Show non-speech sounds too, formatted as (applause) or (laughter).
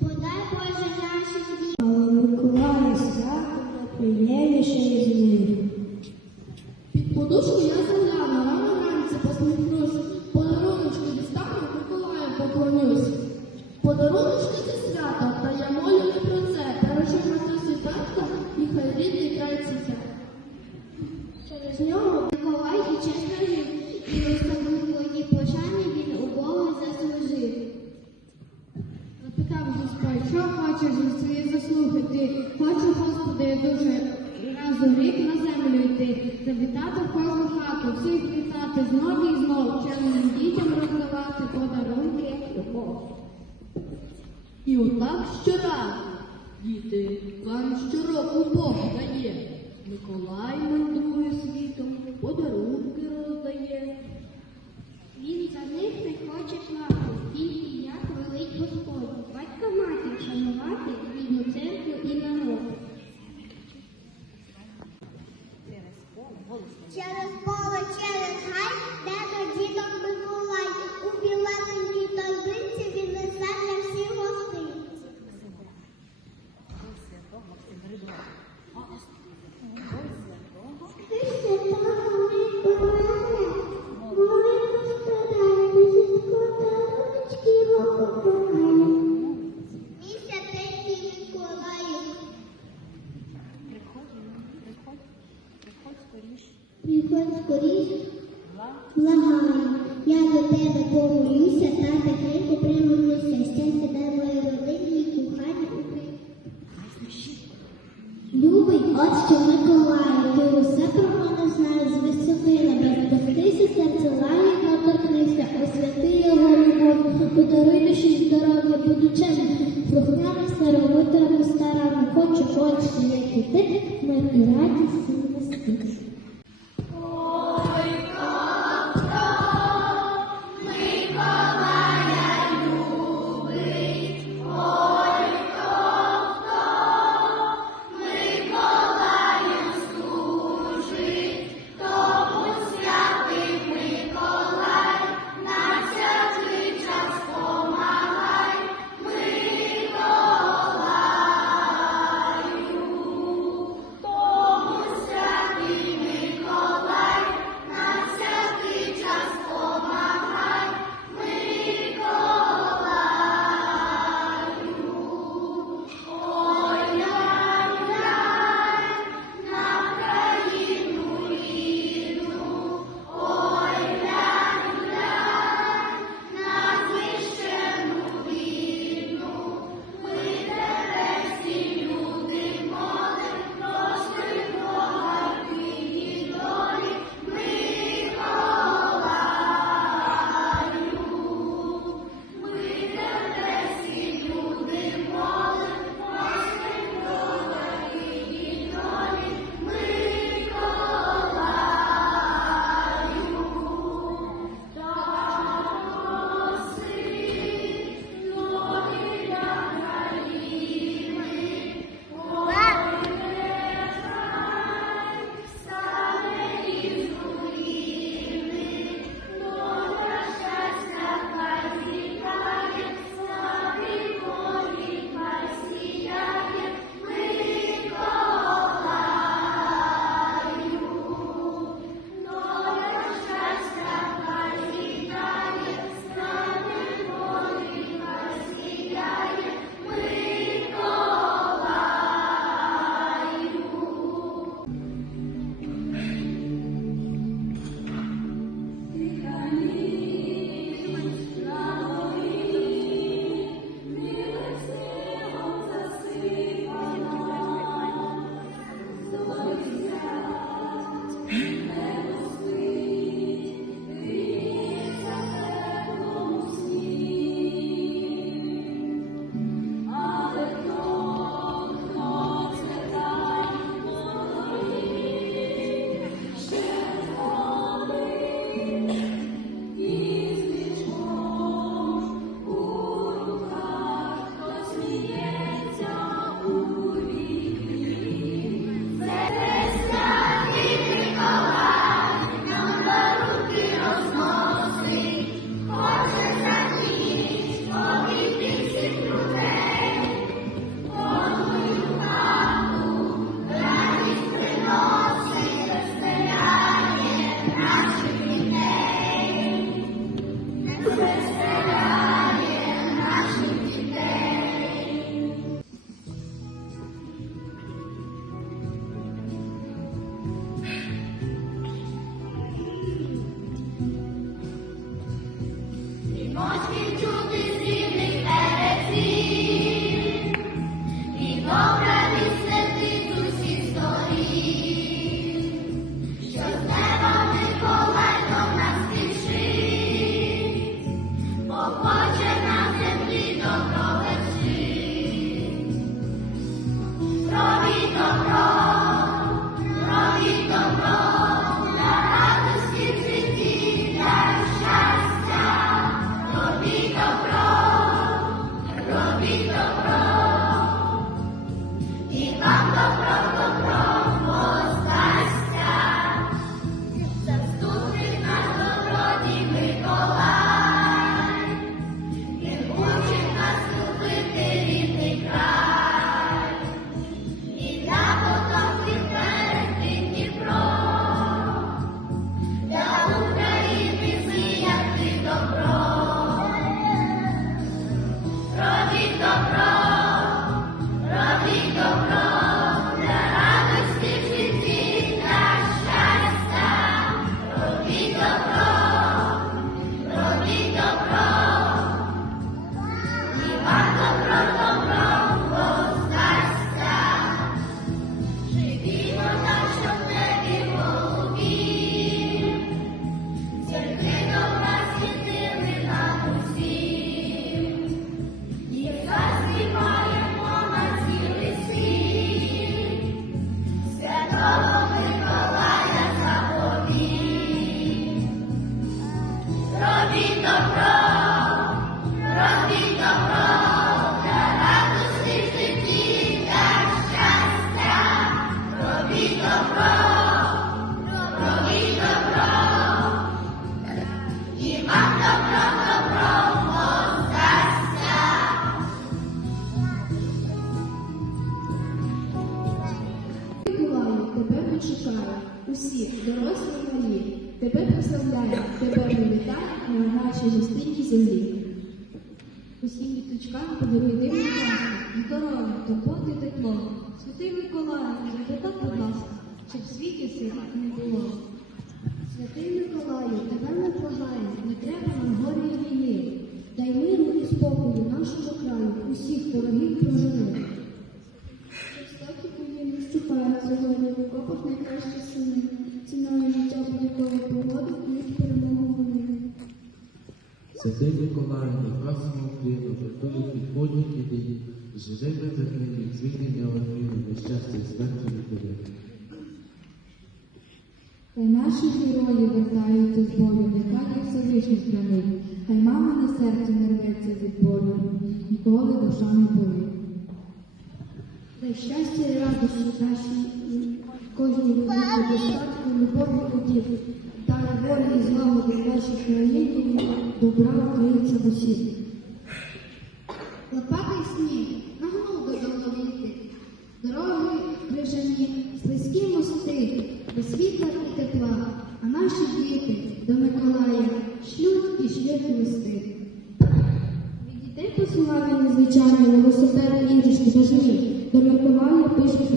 Подай Боже наших дітей. Миколаю свято найприємніше із них. Через нього Миколай і чесно жив, і особливої пошани він у Бога заслужив. Запитав Господь, що хочеш за свої заслуги ти? Хочу, Господи, дуже раз у рік на землю йти, завітати в кожну хату, всіх вітати знов і знов, чемним дітям роздавати подарунки, як любов. І отак щораз, діти, вам щороку Бог дає. Миколай мандрує світом, подарунки роздає. Він за них не хоче плати, тільки як велить Господь. Батька матір шанувати, рідну церкву і народ. Через поле, через гай, де до дідок Миколай, у білесенькій торбинці він несе для всіх гостинці. Приходь скоріш, благаю. Я до тебе помолюся, та тихенько примолюся. Щастя дай моїй родині і кохання Україні. Любий, от що Миколаю, ти усе про мене знаєш, з висоти небес. Серце лагідно торкнися, освяти його любов, подаруй душі здоров'я, буду чемним, слухняним, старовитим, хочу, хочу, як і ти, Миколаю, (laughs) Тебе прославляємо, тебе ми вітаємо на нашій землі. Усім діточкам подаруй дивну казку, здоров'я, турботи і тепло. Святий Миколаю, запитай, будь ласка, щоб в світі сил не було. Святий Миколаю, тебе ми благаємо, не треба нам горі війни. Дай миру і спокою нашому краю, усіх ворогів прожени. Жорстокі бої не ступають сьогодні, в окопах найкращі сини. Святий Миколай, від вас Україну, врятує підходні ідеї, живи без загині, звільнення Україну, нещастя і смерті людей. Хай наші герої вертаються з бою, нехай їх Всевишній хранить. Хай мама на серце не рветься від болю, ніколи душа не болить. Дай щастя і радості нашій кожній людині достатку, любові подів. Дай волі і злагоди нашій країні, добра українця в усіх. Лопата й сніг, нагнув додому віти. Дороги крижані, слизькі мости, без світла і тепла, а наші діти до Миколая шлють і шлють листи. Від дітей посилання незвичайні, велосипед іграшки дожні, до Миколая пишуть